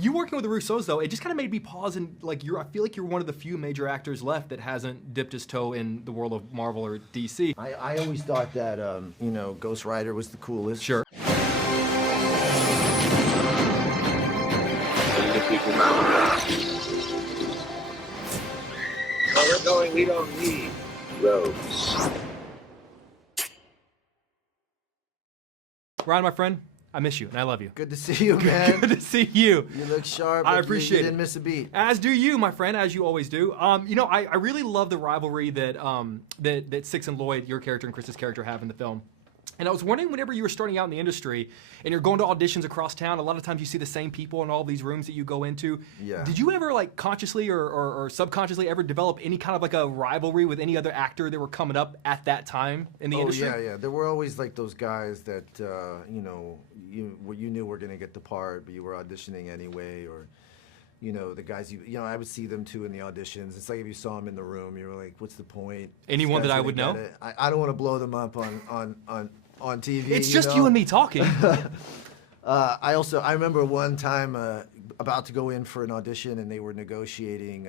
You working with the Russos, though, it just kind of made me pause and like I feel like you're one of the few major actors left that hasn't dipped his toe in the world of Marvel or DC. I always thought that, you know, Ghost Rider was the coolest. Sure. Where we're going, we don't need roads. Ryan, my friend, I miss you and I love you. Good to see you, man. Good to see you. You look sharp. I like appreciate you it. didn't miss a beat. As do you, my friend, as you always do. You know, I really love the rivalry that that Six and Lloyd, your character and Chris's character, have in the film. And I was wondering, whenever you were starting out in the industry and you're going to auditions across town, a lot of times you see the same people in all these rooms that you go into. Yeah. Did you ever, like, consciously or subconsciously ever develop any kind of like a rivalry with any other actor that were coming up at that time in the industry? Yeah. There were always like those guys that you know, you knew were gonna get the part, but you were auditioning anyway, or you know, the guys you know, I would see them too in the auditions. It's like if you saw them in the room, you were like, what's the point? Anyone that I would know? I don't want to blow them up on TV. It's just you and me talking. I remember one time about to go in for an audition and they were negotiating.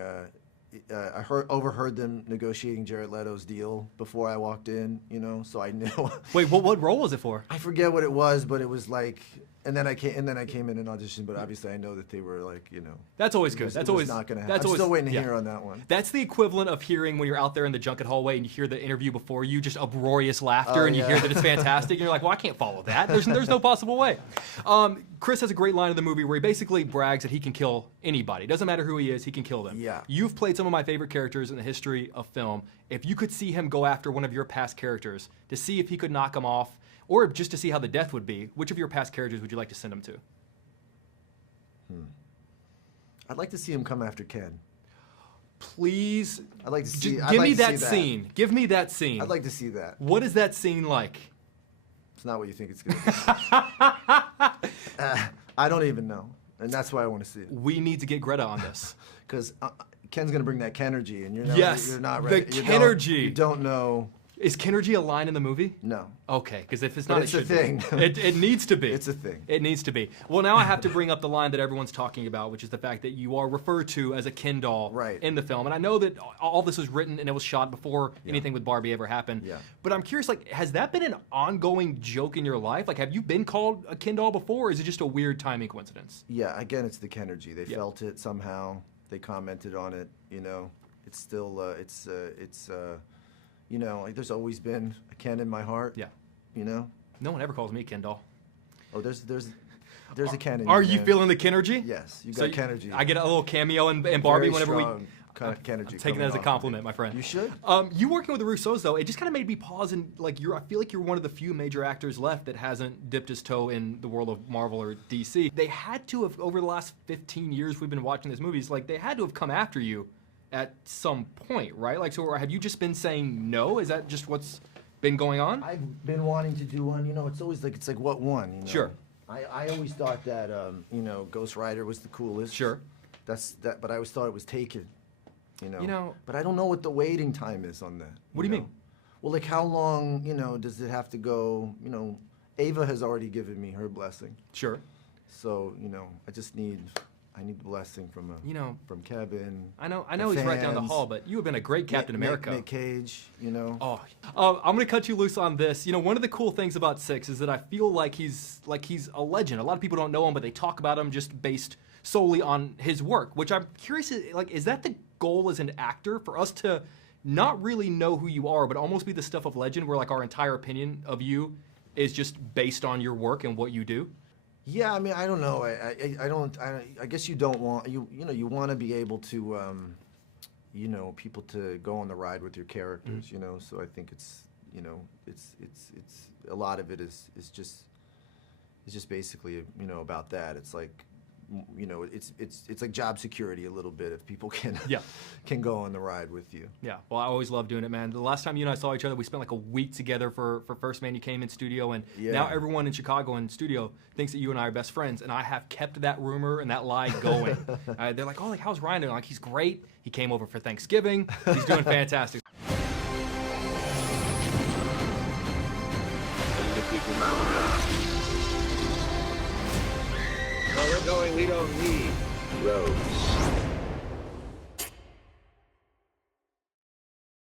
I overheard them negotiating Jared Leto's deal before I walked in. You know, so I knew. Wait, what role was it for? I forget what it was, but it was like. And then I came in an audition, but obviously I know that they were like, you know. That's always good. That's always not gonna happen. That's I'm always, still waiting to yeah. hear on that one. That's the equivalent of hearing when you're out there in the junket hallway and you hear the interview before you, just uproarious laughter, and you hear that it's fantastic, and you're like, well, I can't follow that. There's no possible way. Chris has a great line in the movie where he basically brags that he can kill anybody. Doesn't matter who he is, he can kill them. Yeah. You've played some of my favorite characters in the history of film. If you could see him go after one of your past characters to see if he could knock him off, or just to see how the death would be, which of your past characters would you like to send him to? I'd like to see him come after Ken. Please, I'd like to see. give me that scene. Give me that scene. I'd like to see that. What is that scene like? It's not what you think it's gonna be. I don't even know, and that's why I want to see it. We need to get Greta on this. Because Ken's gonna bring that Kenergy, and you're not. Yes, you're not ready. the Kenergy. You don't know. Is Kenergy a line in the movie? No. Okay, because if it's But not, it's it a should thing. be. It needs to be. It's a thing. It needs to be. Well, now I have to bring up the line that everyone's talking about, which is the fact that you are referred to as a Ken doll Right. in the film. And I know that all this was written and it was shot before anything with Barbie ever happened. Yeah. But I'm curious, like, has that been an ongoing joke in your life? Like, have you been called a Ken doll before, or is it just a weird timing coincidence? Yeah. Again, it's the Kenergy. They felt it somehow. They commented on it. You know, it's still. You know, like there's always been a Ken in my heart. Yeah. You know. No one ever calls me a Ken doll. Oh, there's a Ken in Are you, you man. feeling the Kenergy? Yes, you So got Kenergy. I get a little cameo in Barbie Very whenever we. strong kind of Kenergy. I'm taking that as a compliment, my friend. You should. You working with the Russos, though, it just kind of made me pause and like I feel like you're one of the few major actors left that hasn't dipped his toe in the world of Marvel or DC. They had to have, over the last 15 years we've been watching these movies, like they had to have come after you at some point, right? Like, so have you just been saying no? Is that just what's been going on? I've been wanting to do one. You know, it's like what one. You know? Sure. I always thought that you know, Ghost Rider was the coolest. Sure. But I always thought it was taken. You know. You know. But I don't know what the waiting time is on that. What do you know? mean? Well, like how long? You know, does it have to go? You know, Ava has already given me her blessing. Sure. So you know, I need the blessing from from Kevin. I know he's right down the hall, but you have been a great Captain America. Nick Cage, you know. Oh, I'm gonna cut you loose on this. You know, one of the cool things about Six is that I feel like he's a legend. A lot of people don't know him, but they talk about him just based solely on his work. Which I'm curious, like, is that the goal as an actor for us to not really know who you are, but almost be the stuff of legend, where like our entire opinion of you is just based on your work and what you do? Yeah, I mean, I don't know. I guess you don't want you know you want to be able to you know, people to go on the ride with your characters. Mm-hmm. You know, so I think it's you know it's a lot of it is just basically you know about that. It's like you know it's like job security a little bit if people can can go on the ride with you. Yeah, well, I always love doing it, man. The last time you and I saw each other, we spent like a week together for First Man. You came in studio, and now everyone in Chicago in studio thinks that you and I are best friends, and I have kept that rumor and that lie going. They're like, oh, like, how's Ryan doing? Like, he's great. He came over for Thanksgiving. He's doing fantastic. Where we're going, we don't need roads.